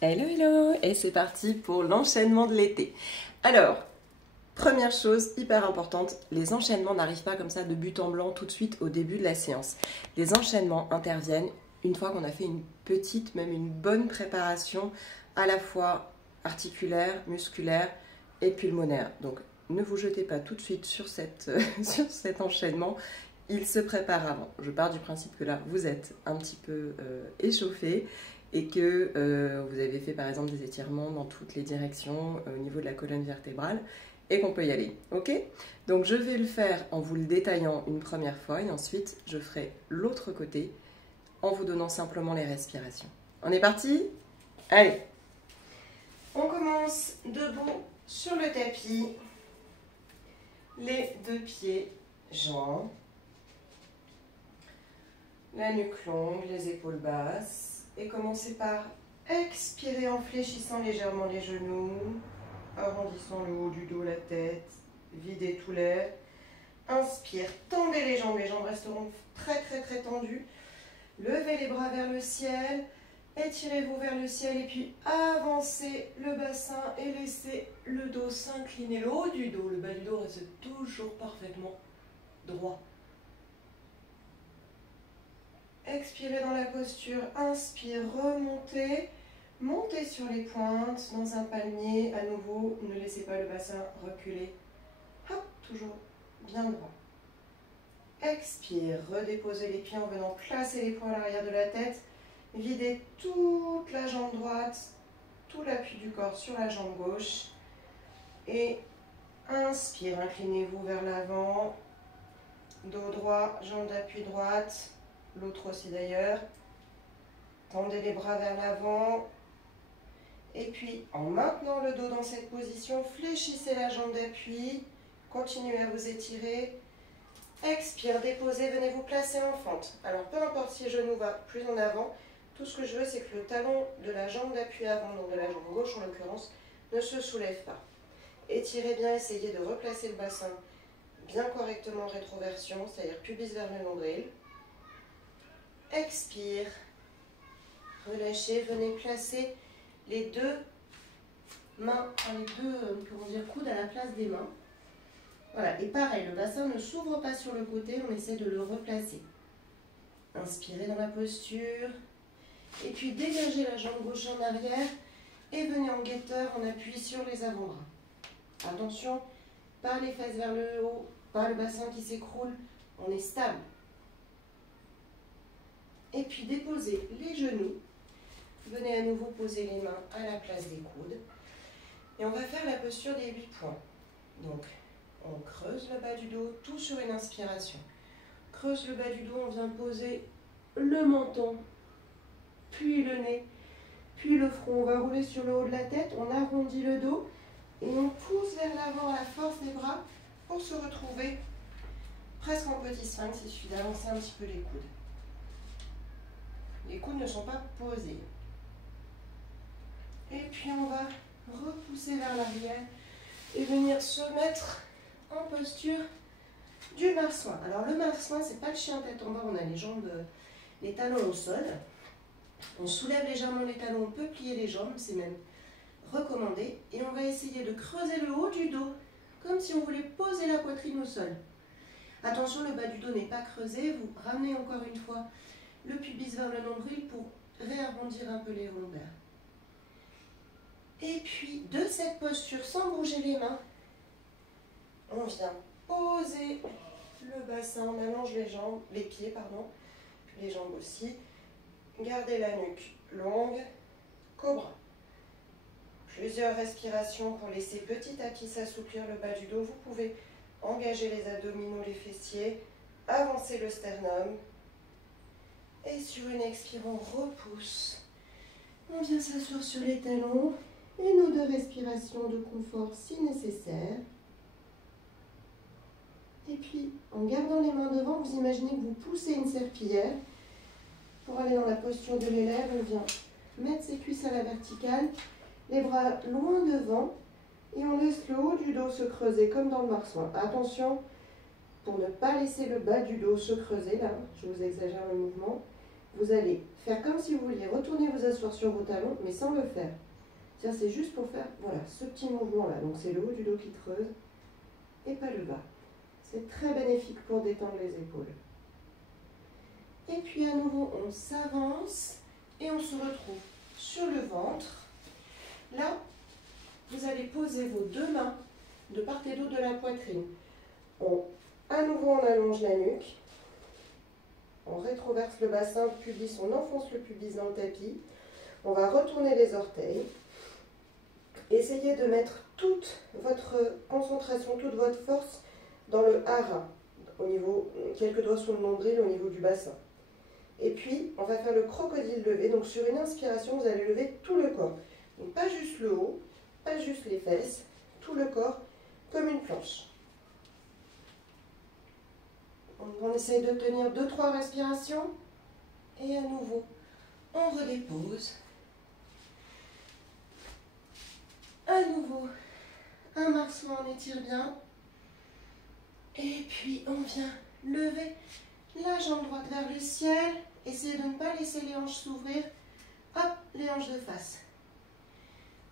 Hello, hello! Et c'est parti pour l'enchaînement de l'été. Alors, première chose hyper importante, les enchaînements n'arrivent pas comme ça de but en blanc tout de suite au début de la séance. Les enchaînements interviennent une fois qu'on a fait une petite, même une bonne préparation à la fois articulaire, musculaire et pulmonaire. Donc, ne vous jetez pas tout de suite sur cet enchaînement. Il se prépare avant. Je pars du principe que là, vous êtes un petit peu échauffé et que vous avez fait par exemple des étirements dans toutes les directions au niveau de la colonne vertébrale et qu'on peut y aller. Ok? Donc je vais le faire en vous le détaillant une première fois et ensuite je ferai l'autre côté en vous donnant simplement les respirations. On est parti? Allez! On commence debout sur le tapis, les deux pieds joints. La nuque longue, les épaules basses. Et commencez par expirer en fléchissant légèrement les genoux, arrondissant le haut du dos, la tête, videz tout l'air. Inspire, tendez les jambes resteront très tendues. Levez les bras vers le ciel, étirez-vous vers le ciel et puis avancez le bassin et laissez le dos s'incliner, le haut du dos, le bas du dos reste toujours parfaitement droit. Expirez dans la posture, inspire, remontez, montez sur les pointes dans un palmier. À nouveau, ne laissez pas le bassin reculer. Hop, toujours bien droit. Expire, redéposez les pieds en venant placer les poings à l'arrière de la tête. Videz toute la jambe droite, tout l'appui du corps sur la jambe gauche. Et inspire, inclinez-vous vers l'avant. Dos droit, jambe d'appui droite. L'autre aussi d'ailleurs. Tendez les bras vers l'avant. Et puis, en maintenant le dos dans cette position, fléchissez la jambe d'appui. Continuez à vous étirer. Expire, déposez, venez vous placer en fente. Alors, peu importe si le genou va plus en avant, tout ce que je veux, c'est que le talon de la jambe d'appui avant, donc de la jambe gauche en l'occurrence, ne se soulève pas. Étirez bien, essayez de replacer le bassin bien correctement en rétroversion, c'est-à-dire pubis vers le nombril. Expire, relâchez, venez placer les deux mains, les deux coudes à la place des mains. Voilà, et pareil, le bassin ne s'ouvre pas sur le côté, on essaie de le replacer. Inspirez dans la posture, et puis dégagez la jambe gauche en arrière, et venez en guetteur en appui sur les avant-bras. Attention, pas les fesses vers le haut, pas le bassin qui s'écroule, on est stable. Et puis déposez les genoux. Venez à nouveau poser les mains à la place des coudes. Et on va faire la posture des 8 points. Donc, on creuse le bas du dos, tout sur une inspiration. Creuse le bas du dos, on vient poser le menton, puis le nez, puis le front. On va rouler sur le haut de la tête, on arrondit le dos et on pousse vers l'avant à la force des bras pour se retrouver presque en petit sphinx. Il suffit d'avancer un petit peu les coudes. Les coudes ne sont pas posés. Et puis on va repousser vers l'arrière et venir se mettre en posture du marsouin. Alors le marsouin, c'est pas le chien tête en bas, on a les jambes, les talons au sol. On soulève légèrement les talons, on peut plier les jambes, c'est même recommandé. Et on va essayer de creuser le haut du dos, comme si on voulait poser la poitrine au sol. Attention, le bas du dos n'est pas creusé, vous ramenez encore une fois le pubis vers le nombril pour réarrondir un peu les rondeurs. Et puis, de cette posture, sans bouger les mains, on vient poser le bassin, on allonge les jambes, les pieds, pardon, puis les jambes aussi. Gardez la nuque longue, cobra. Plusieurs respirations pour laisser petit à petit s'assouplir le bas du dos. Vous pouvez engager les abdominaux, les fessiers, avancer le sternum. Et sur une expire, on repousse. On vient s'asseoir sur les talons. Une ou deux respirations de confort si nécessaire. Et puis, en gardant les mains devant, vous imaginez que vous poussez une serpillière. Pour aller dans la posture de l'élève, on vient mettre ses cuisses à la verticale, les bras loin devant, et on laisse le haut du dos se creuser comme dans le marsouin. Attention, pour ne pas laisser le bas du dos se creuser, là, je vous exagère le mouvement, vous allez faire comme si vous vouliez retourner vous asseoir sur vos talons, mais sans le faire. C'est juste pour faire voilà, ce petit mouvement-là. Donc c'est le haut du dos qui creuse et pas le bas. C'est très bénéfique pour détendre les épaules. Et puis à nouveau, on s'avance et on se retrouve sur le ventre. Là, vous allez poser vos deux mains de part et d'autre de la poitrine. À nouveau, on allonge la nuque. On rétroverse le bassin, le pubis, on enfonce le pubis dans le tapis. On va retourner les orteils. Essayez de mettre toute votre concentration, toute votre force dans le hara, au niveau, quelques doigts sous le nombril, au niveau du bassin. Et puis, on va faire le crocodile levé. Donc, sur une inspiration, vous allez lever tout le corps. Donc, pas juste le haut, pas juste les fesses, tout le corps, comme une planche. On essaye de tenir 2-3 respirations. Et à nouveau, on redépose. À nouveau, un marsouin, on étire bien. Et puis, on vient lever la jambe droite vers le ciel. Essayez de ne pas laisser les hanches s'ouvrir. Hop, les hanches de face.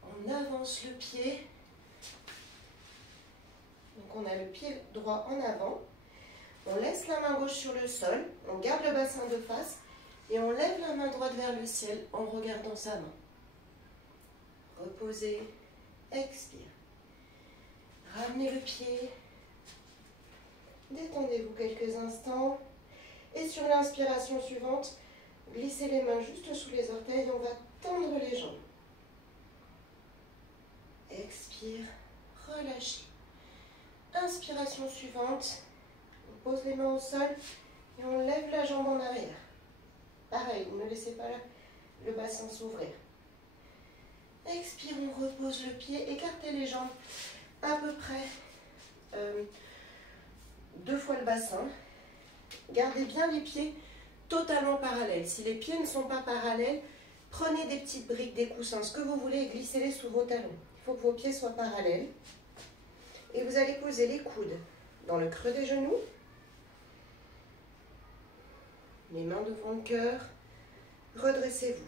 On avance le pied. Donc, on a le pied droit en avant. On laisse la main gauche sur le sol. On garde le bassin de face. Et on lève la main droite vers le ciel en regardant sa main. Reposez. Expire. Ramenez le pied. Détendez-vous quelques instants. Et sur l'inspiration suivante, glissez les mains juste sous les orteils. On va tendre les jambes. Expire. Relâchez. Inspiration suivante. On pose les mains au sol et on lève la jambe en arrière. Pareil, ne laissez pas le bassin s'ouvrir. Expire, on repose le pied, écartez les jambes à peu près 2 fois le bassin. Gardez bien les pieds totalement parallèles. Si les pieds ne sont pas parallèles, prenez des petites briques, des coussins, ce que vous voulez, et glissez-les sous vos talons. Il faut que vos pieds soient parallèles. Et vous allez poser les coudes dans le creux des genoux. Les mains devant le cœur. Redressez-vous.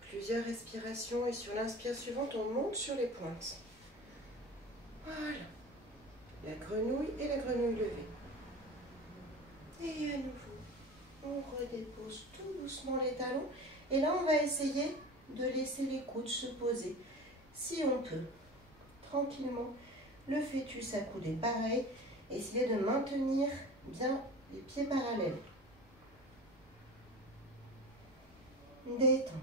Plusieurs respirations et sur l'inspire suivante, on monte sur les pointes. Voilà. La grenouille et la grenouille levée. Et à nouveau, on redépose tout doucement les talons. Et là, on va essayer de laisser les coudes se poser. Si on peut, tranquillement, le fœtus accoudé. Pareil, essayez de maintenir bien les pieds parallèles. Détente.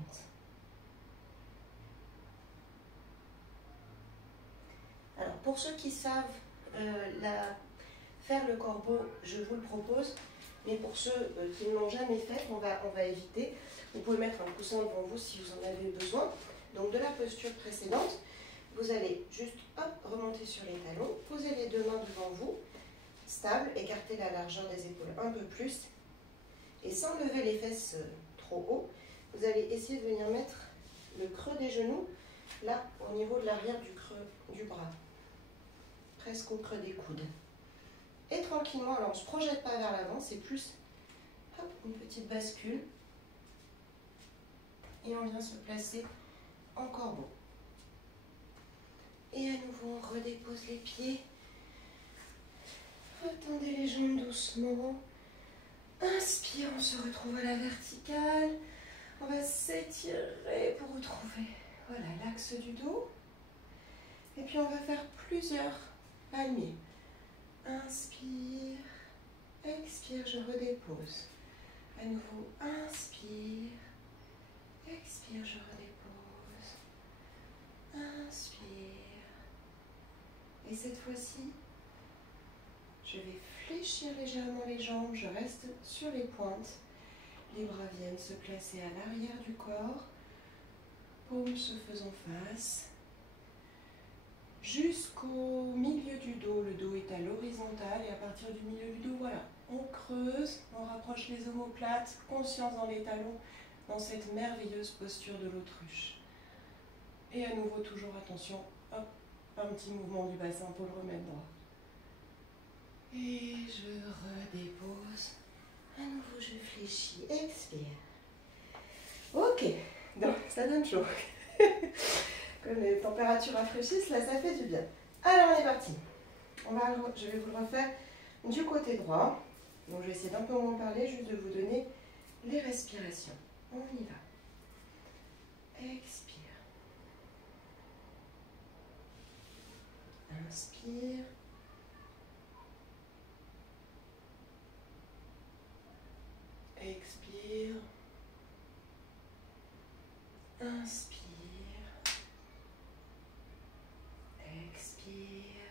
Alors, pour ceux qui savent faire le corbeau, je vous le propose. Mais pour ceux qui ne l'ont jamais fait, on va éviter. Vous pouvez mettre un coussin devant vous si vous en avez besoin. Donc, de la posture précédente, vous allez juste hop, remonter sur les talons, poser les deux mains devant vous, stable, écarter la largeur des épaules un peu plus. Et sans lever les fesses trop haut, vous allez essayer de venir mettre le creux des genoux, là, au niveau de l'arrière du creux du bras. Presque au creux des coudes. Et tranquillement, alors on ne se projette pas vers l'avant, c'est plus hop, une petite bascule. Et on vient se placer en corbeau. Et à nouveau, on redépose les pieds. Retendez les jambes doucement. Inspire, on se retrouve à la verticale. On va s'étirer pour retrouver voilà, l'axe du dos. Et puis on va faire plusieurs palmiers. Inspire, expire, je redépose. À nouveau, inspire, expire, je redépose. Inspire. Et cette fois-ci, je vais fléchir légèrement les jambes, je reste sur les pointes. Les bras viennent se placer à l'arrière du corps, paumes se faisant face. Jusqu'au milieu du dos, le dos est à l'horizontale et à partir du milieu du dos, voilà, on creuse, on rapproche les omoplates, conscience dans les talons, dans cette merveilleuse posture de l'autruche. Et à nouveau, toujours attention, hop, un petit mouvement du bassin pour le remettre droit. Et je redépose. À nouveau, je fléchis. Expire. Ok. Donc, ça donne chaud. Comme les températures rafraîchissent, là, ça fait du bien. Alors, on est parti. Je vais vous le refaire du côté droit. Donc, je vais essayer d'un peu moins parler, juste de vous donner les respirations. On y va. Expire. Inspire. Expire. Inspire. Expire.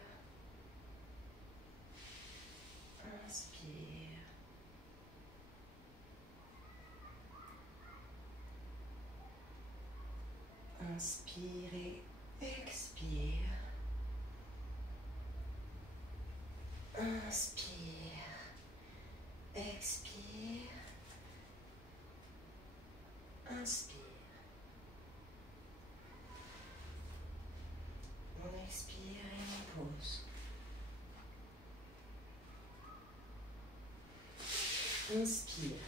Inspire. Inspire et expire. Inspire. Expire. Inspire. On expire et on pose. Inspire.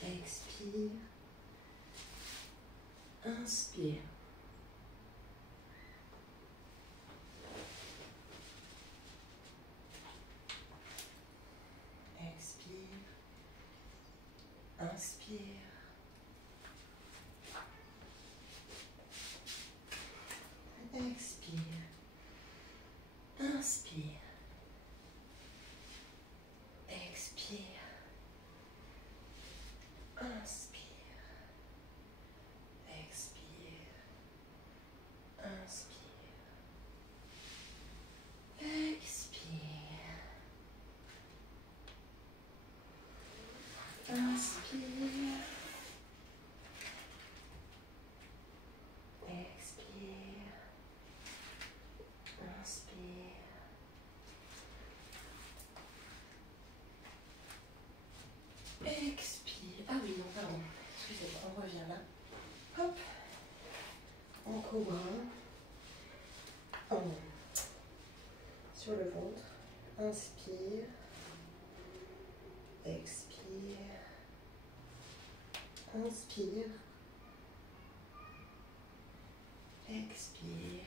Expire. Inspire. Expire. Inspire. Expire. Inspire. Expire. Inspire. Expire. Inspire. Expire. Inspire. Expire. Inspire. Expire. Ah oui, non, pardon. Excusez-moi, on revient là. Hop. En cobra. Sur le ventre. Inspire. Expire. Inspire. Expire.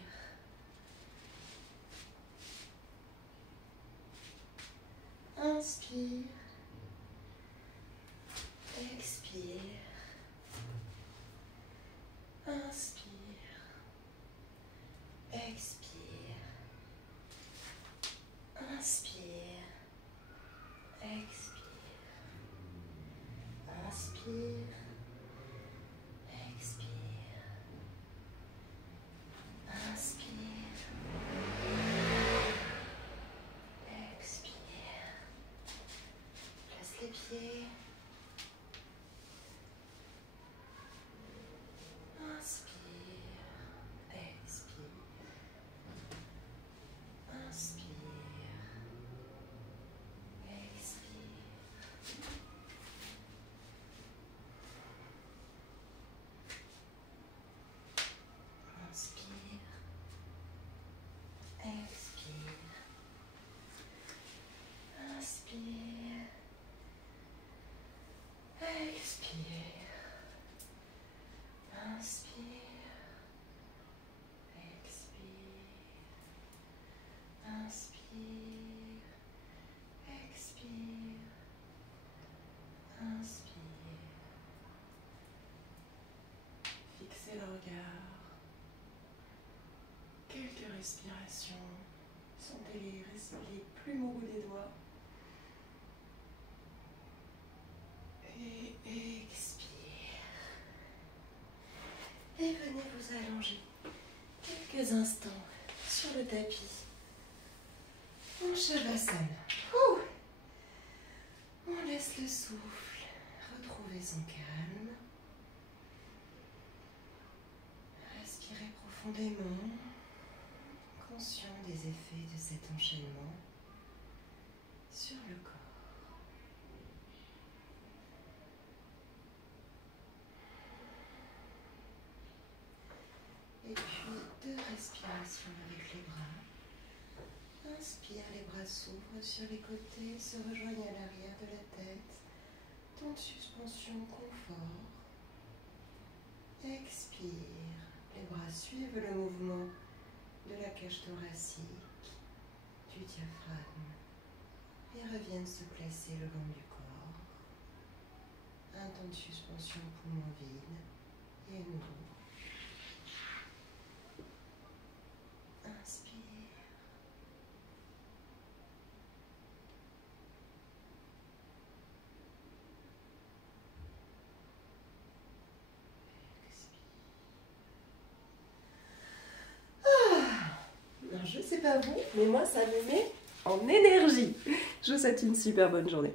Inspire. Expire. Inspire. Expire. Inspire. Expire. Inspire. Expire. Inspire. Expire. Place les pieds. Inspire. Expire. Inspire. Expire. Inspire. Expire. Inspire. Expire. Inspire. Expire. Inspire. Expire. Inspire. Fixez le regard. Quelques respirations. Sentez les plumes au bout des doigts. Et expire. Et venez vous allonger quelques instants sur le tapis. En Shavasana. On laisse le souffle retrouver son calme. Respirez profondément, conscient des effets de cet enchaînement sur le corps. Et puis 2 respirations avec les bras. Inspire, les bras s'ouvrent sur les côtés, se rejoignent à l'arrière de la tête. Temps de suspension, confort. Expire, les bras suivent le mouvement de la cage thoracique, du diaphragme et reviennent se placer le long du corps. Un temps de suspension, poumon vide et à nouveau. Inspire. Alors, je ne sais pas vous, mais moi ça me met en énergie. Je vous souhaite une super bonne journée.